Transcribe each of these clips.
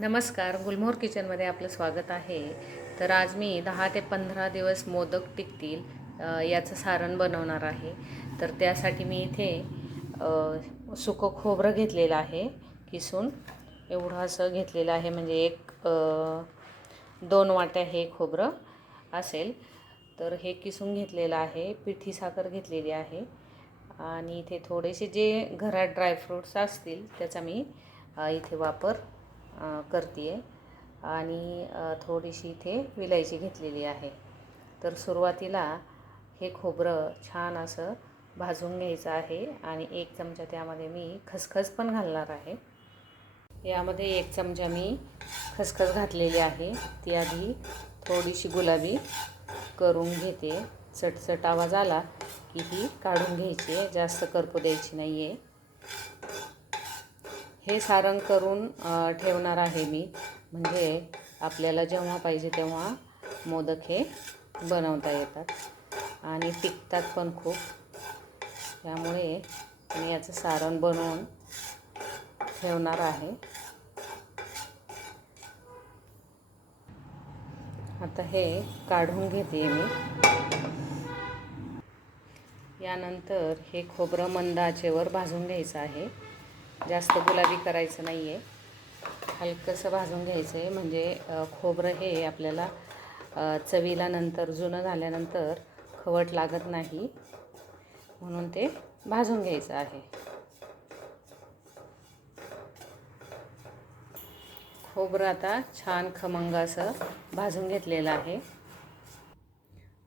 नमस्कार गुलमोहर किचनमध्ये आपलं स्वागत आहे. तर आज मी दहा ते पंधरा दिवस मोदक टिकतील याचं सारण बनवणार आहे. तर त्यासाठी मी इथे सुकं खोबरं घेतलेलं आहे किसून. एवढं असं घेतलेलं आहे म्हणजे एक दोन वाट्या हे खोबरं असेल. तर हे किसून घेतलेलं आहे पिठी साखर घेतलेली आहे. आणि इथे थोडेसे जे घरात ड्रायफ्रूट्स असतील त्याचा मी इथे वापर करते आहे आणि थोडीशी इथे विलायची घेतलेली आहे. तर सुरुवातीला हे खोबरं छान असं भाजून घ्यायचं आहे. आणि एक चमचा त्यामध्ये मी खसखस पण घालणार आहे. यामध्ये एक चमचा मी खसखस घातलेली आहे. ती आधी थोडीशी गुलाबी करून घेते. चटचट आवाज आला की ही काढून घ्यायची आहे. जास्त करपू द्यायची नाही आहे हे सारण करून ठेवणार आहे मी. म्हणजे आपल्याला जेव्हा पाहिजे तेव्हा मोदक हे बनवता येतात. आणि टिकतात पण खूप. त्यामुळे मी याचं सारण बनवून ठेवणार आहे. आता हे काढून घेते मी. यानंतर हे खोबरं मंद आचेवर भाजून घ्यायचं आहे. जास्त गुलाबी करायचं नाही आहे हलकंसं भाजून घ्यायचं आहे म्हणजे खोबरं हे आपल्याला चवीला नंतर जुनं झाल्यानंतर खवट लागत नाही. म्हणून ते भाजून घ्यायचं आहे. खोबरं आता छान खमंग असं भाजून घेतलेलं आहे.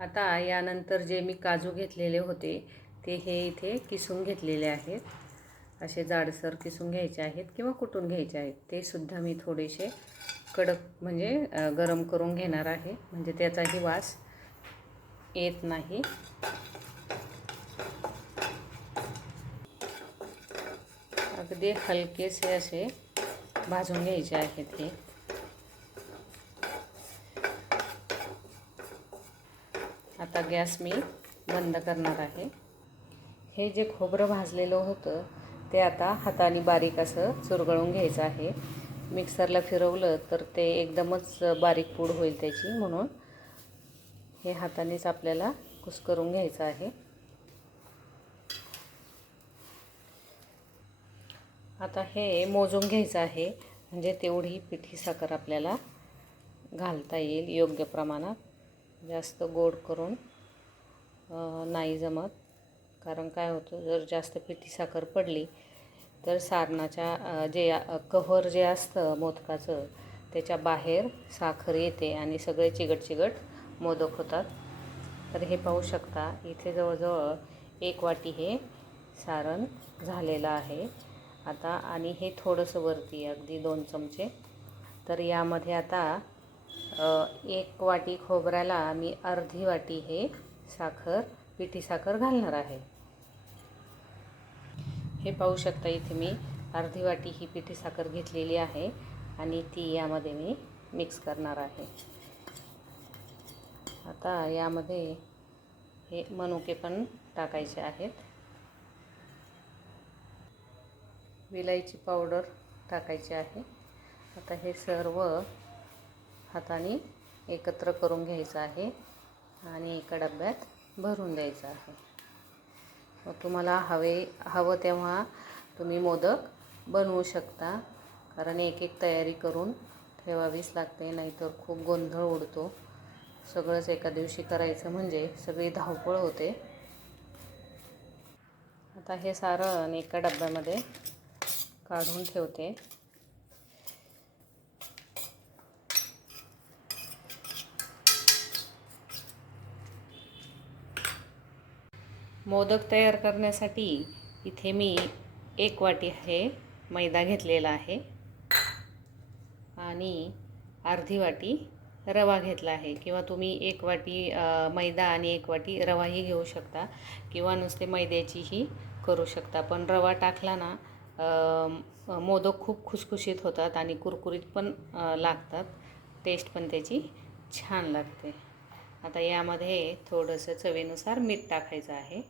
आता यानंतर जे मी काजू घेतलेले होते ते हे इथे किसून घेतलेले आहेत. असे जाडसर किसून घ्यायचे आहेत किंवा कुटून घ्यायचे आहेत ते सुद्धा मी थोडेसे कडक म्हणजे गरम करून घेणार आहे. म्हणजे त्याचाही वास येत नाही. अगदी हलकेसे असे भाजून घ्यायचे आहेत हे. आता गॅस मी बंद करणार आहे. हे जे खोबरं भाजलेलं होतं ते आता हाताने बारीक असं चुरगळून घ्यायचं आहे. मिक्सरला फिरवलं तर ते एकदमच बारीक पूड होईल त्याची म्हणून हे हातानेच आपल्याला कुस्करून घ्यायचं आहे. आता हे मोजून घ्यायचं आहे. म्हणजे तेवढी पिठी साखर आपल्याला घालता येईल योग्य प्रमाणात. जास्त गोड करून नाही जमत. कारण काय होतं जर जास्त पिठी साखर पडली तर सारणाच्या जे कव्हर जे असतं मोदकाचं त्याच्या बाहेर साखर येते आणि सगळे चिगट चिगट मोदक होतात. तर हे पाहू शकता इथे जवळजवळ एक वाटी हे सारण झालेलं आहे. आता आणि हे थोडंसं वरती अगदी दोन चमचे. तर यामध्ये आता एक वाटी खोबऱ्याला मी अर्धी वाटी हे साखर पिठी साखर घालणार आहे. हे पाहू शकता इथे मी अर्धी वाटी ही पिठी साखर घेतलेली आहे आणि ती यामध्ये मी मिक्स करणार आहे. आता यामध्ये हे मनुके पण टाकायचे आहेत. विलायची पावडर टाकायची आहे. आता हे सर्व हाताने एकत्र करून घ्यायचं आहे आणि एका डब्यात भरून द्यायचं आहे. मग तुम्हाला हवे हवं तेव्हा तुम्ही मोदक बनवू शकता. कारण एक एक तयारी करून ठेवावीच लागते नाहीतर खूप गोंधळ उडतो. सगळंच एका दिवशी करायचं म्हणजे सगळी धावपळ होते. आता हे सारण एका डब्यामध्ये काढून ठेवते. मोदक तयार करण्यासाठी इथे मी एक वाटी हे मैदा घेतलेला आहे. आणि अर्धी वाटी रवा घेतला आहे. किंवा तुम्ही एक वाटी मैदा आणि एक वाटी रवाही घेऊ शकता. किंवा नुसते मैद्याचीही करू शकता. पण रवा टाकला ना मोदक खूप खुसखुशीत होतात आणि कुरकुरीत पण लागतात. टेस्ट पण त्याची छान लागते. आता यामध्ये थोडंसं चवीनुसार मीठ टाकायचं आहे.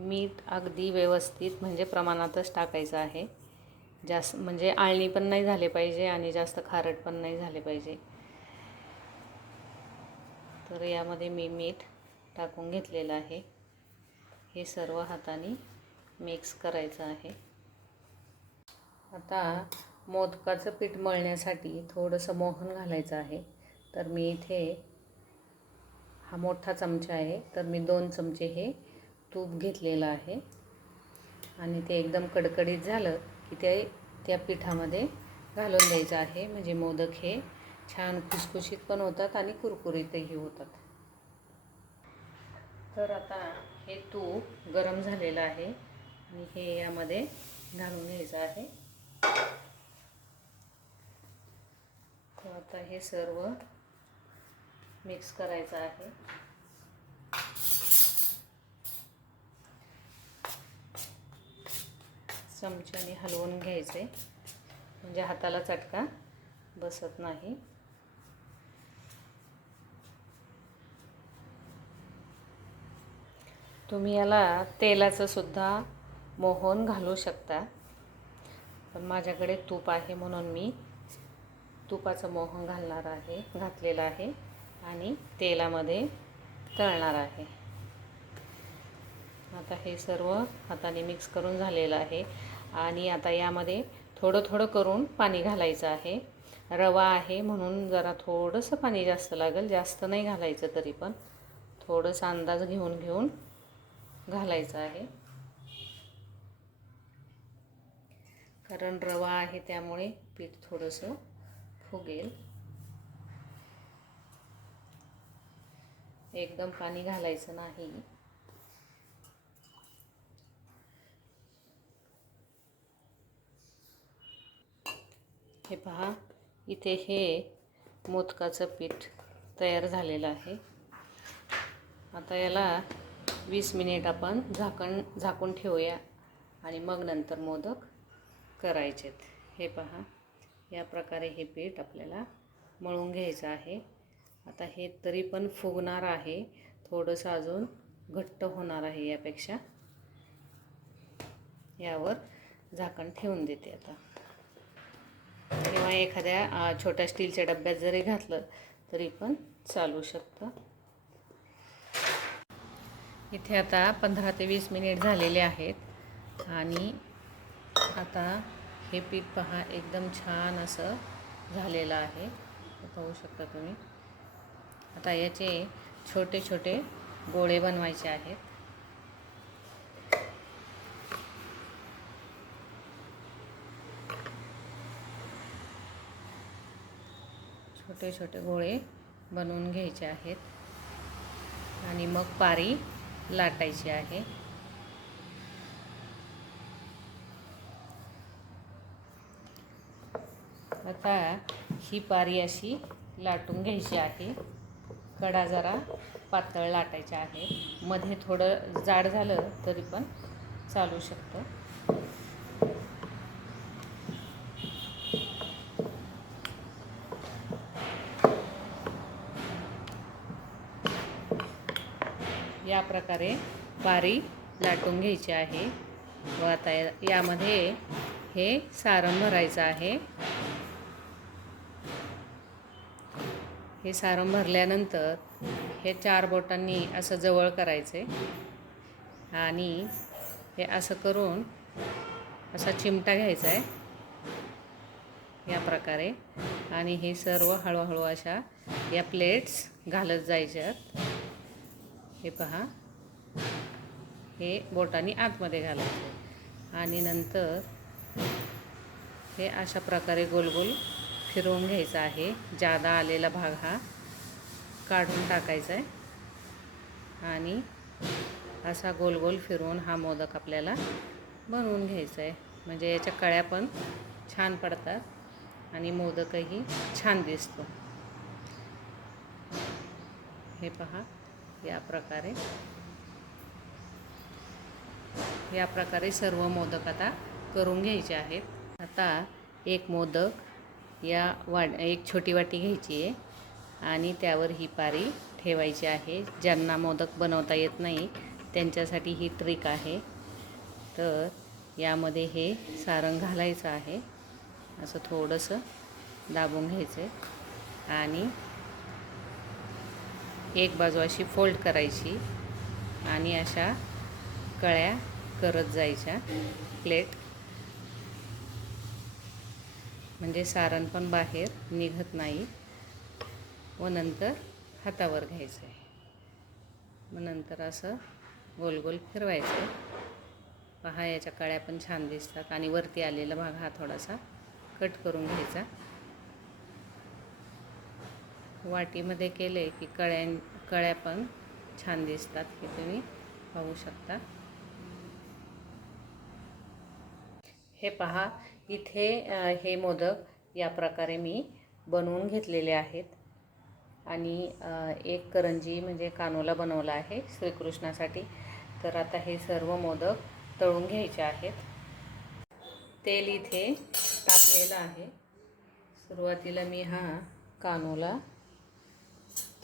मीठ अगदी व्यवस्थित म्हणजे प्रमाणातच टाकायचं आहे. जास्त म्हणजे आळणी पण नाही झाले पाहिजे आणि जास्त खारट पण नाही झाले पाहिजे. तर यामध्ये मी मीठ टाकून घेतलेलं आहे. हे सर्व हाताने मिक्स करायचं आहे. आता मोदकाचं पीठ मळण्यासाठी थोडंसं मोहन घालायचं आहे. तर मी इथे हा मोठा चमचा आहे. तर मी दोन चमचे हे तूप घेतलेलं आहे. आणि ते एकदम कडकडीत झालं की ते त्या पिठामध्ये घालून द्यायचं आहे. म्हणजे मोदक हे छान खुसखुशीत पण होतात आणि कुरकुरीतही होतात. तर आता हे तूप गरम झालेलं आहे. आणि हे यामध्ये घालून घ्यायचं आहे. तर आता हे सर्व मिक्स करायचं आहे. चमच्याने हलवून घ्यायचे. म्हणजे हाताला चटका बसत नाही. तुम्ही याला तेलाचं सुद्धा मोहन घालू शकता. पण माझ्याकडे तूप आहे म्हणून मी तुपाचं मोहन घालणार आहे घातलेलं आहे आणि तेलामध्ये तळणार आहे. आता हे सर्व हाताने मिक्स करून झालेलं आहे. आणि आता यामध्ये थोडं थोडं करून पाणी घालायचं आहे. रवा आहे म्हणून जरा थोडंसं पाणी जास्त लागेल. जास्त नाही घालायचं तरी पण. थोडंसं अंदाज घेऊन घेऊन घालायचं आहे. कारण रवा आहे त्यामुळे पीठ थोडंसं फुगेल. एकदम पाणी घालायचं नाही. हे पहा इथे हे मोदकाचं पीठ तयार झालेलं आहे. आता याला वीस मिनिट आपण झाकण झाकून ठेवूया आणि मग नंतर मोदक करायचेत. हे पहा या प्रकारे हे पीठ आपल्याला मळून घ्यायचं आहे. आता हे तरी पण फुगणार आहे. थोडंसं अजून घट्ट होणार आहे यापेक्षा. यावर झाकण ठेवून देते आता. किंवा एखाद्या छोट्या स्टीलच्या डब्यात जरी घातलं तरी पण चालू शकतं. इथे आता पंधरा ते वीस मिनिट झालेले आहेत आणि आता हे पीठ पहा एकदम छान असं झालेलं आहे. पाहू शकता तुम्ही. आता याचे छोटे छोटे गोळे बनवायचे आहेत. छोटे छोटे गोळे बनवून घ्यायचे आहेत. आणि मग पारी लाटायची आहे. आता ही पारी अशी लाटून घ्यायची आहे. कडा जरा पातळ लाटायच्या आहे मध्ये थोडं जाड झालं तरी पण चालू शकतं या प्रकारे पारी लाटून घ्यायची आहे व आता यामध्ये हे सारण भरायचं आहे. हे सारण भरल्यानंतर हे चार बोटांनी असं जवळ करायचे आणि हे असं करून असा चिमटा घ्यायचा आहे. या प्रकारे आणि हे सर्व हळूहळू अशा या प्लेट्स घालत जायच्यात. हे पहा. हे बोटाने आतमध्ये घालायचं. आणि नंतर हे अशा प्रकारे गोल गोल फिरवून घ्यायचं आहे. जादा आलेला भाग हा काढून टाकायचा आहे. आणि असा गोल गोल फिरवून हा मोदक आपल्याला बनवून घ्यायचा आहे. म्हणजे याच्या कळ्या पण छान पडतात आणि मोदकही छान दिसतो. हे पहा या प्रकारे या प्रकारे सर्व मोदक आता करून घ्यायचे आहेत. आता एक मोदक या वाट एक छोटी वाटी घ्यायची आहे आणि त्यावर ही पारी ठेवायची आहे. ज्यांना मोदक बनवता येत नाही त्यांच्यासाठी ही ट्रिक आहे. तर यामध्ये हे सारण घालायचं आहे. असं थोडंसं दाबून घ्यायचं आहे आणि एक बाजू अशी फोल्ड करायची. आणि अशा कळ्या करत जायच्या प्लेट. म्हणजे सारण पण बाहेर निघत नाही. व नंतर हातावर घ्यायचं आहे. मग नंतर असं गोल गोल फिरवायचं. आहे पहा याच्या कळ्या पण छान दिसतात. आणि वरती आलेला भाग हा थोडासा कट करून घ्यायचा. वाटीमध्ये केले की कळ्या कळ्या पण छान दिसतात हे तुम्ही पाहू शकता. हे पहा इथे हे मोदक या प्रकारे मी बनवून घेतलेले आहेत. आणि एक करंजी म्हणजे कानोला बनवला आहे श्रीकृष्णासाठी. तर आता हे सर्व मोदक तळून घ्यायचे आहेत. तेल इथे तापलेलं आहे. सुरुवातीला मी हा कानोला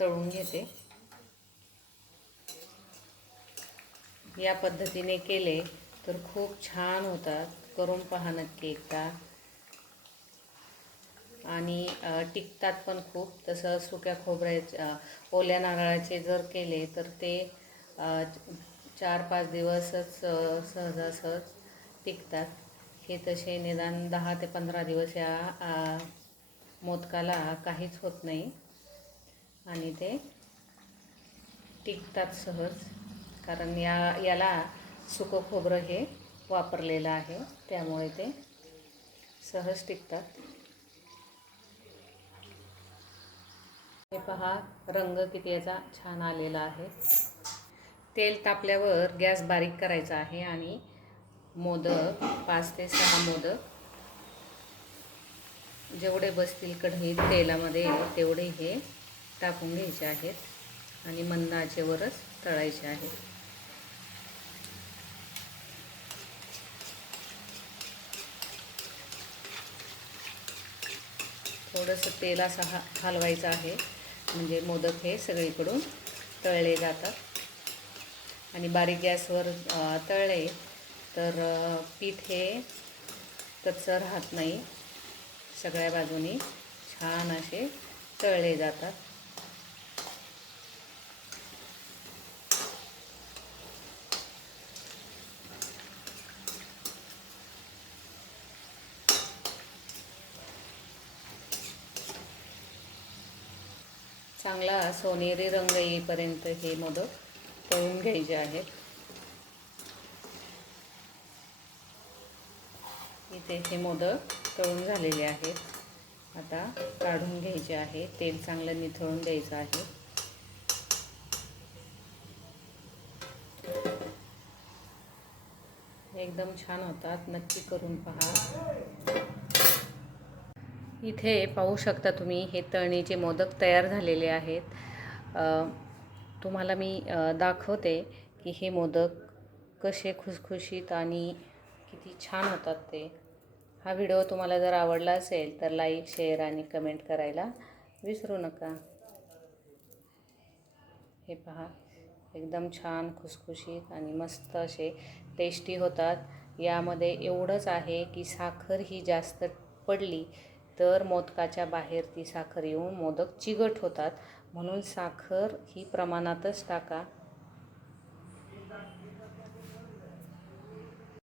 तळून घेते. या पद्धतीने केले तर खूप छान होतात. करून पहा नक्की एकदा आणि टिकतात पण खूप. तसं सुक्या खोबऱ्याचे ओल्या नारळाचे जर केले तर ते चार पाच दिवसच सहजासहज टिकतात. हे तसे निदान दहा ते पंधरा दिवस या मोदकाला काहीच होत नाही. आणि ते टिकतात सहज. कारण या याला सुकं खोबरं हे वापरलेलं आहे. त्यामुळे ते सहज टिकतात. हे पहा रंग किती याचा छान आलेला आहे. तेल तापल्यावर गॅस बारीक करायचा आहे आणि मोदक पाच ते सहा मोदक जेवढे बसतील कढईत तेलामध्ये तेवढे हे टाकून घ्यायचे आहेत आणि मंद तळायचे आहेत. थोडंसं तेल असं हा हलवायचं आहे. म्हणजे मोदक हे सगळीकडून तळले जातात. आणि बारीक गॅसवर तळले तर पीठ हे कच्चं राहत नाही. सगळ्या बाजूनी छान असे तळले जातात. चांगला सोनेरी रंग येईपर्यंत हे मोदक तळून घ्यायचे आहेत. इथे हे मोदक तळून झालेले आहेत. आता काढून घ्यायचे आहे. तेल चांगलं निथळून द्यायचं आहे. एकदम छान होतात. नक्की करून पहा. इथे पाहू शकता तुम्ही हे तळणीचे मोदक तयार झालेले आहेत. तुम्हाला मी दाखवते की हे मोदक कसे खुसखुशीत आणि किती छान होतात ते. हा व्हिडिओ तुम्हाला जर आवडला असेल तर लाईक शेअर आणि कमेंट करायला विसरू नका. हे पहा एकदम छान खुसखुशीत आणि मस्त असे टेस्टी होतात. यामध्ये एवढंच आहे की साखर ही जास्त पडली तर मोदकाच्या बाहेर ती साखर येऊन मोदक चिगट होतात. म्हणून साखर ही प्रमाणातच टाका.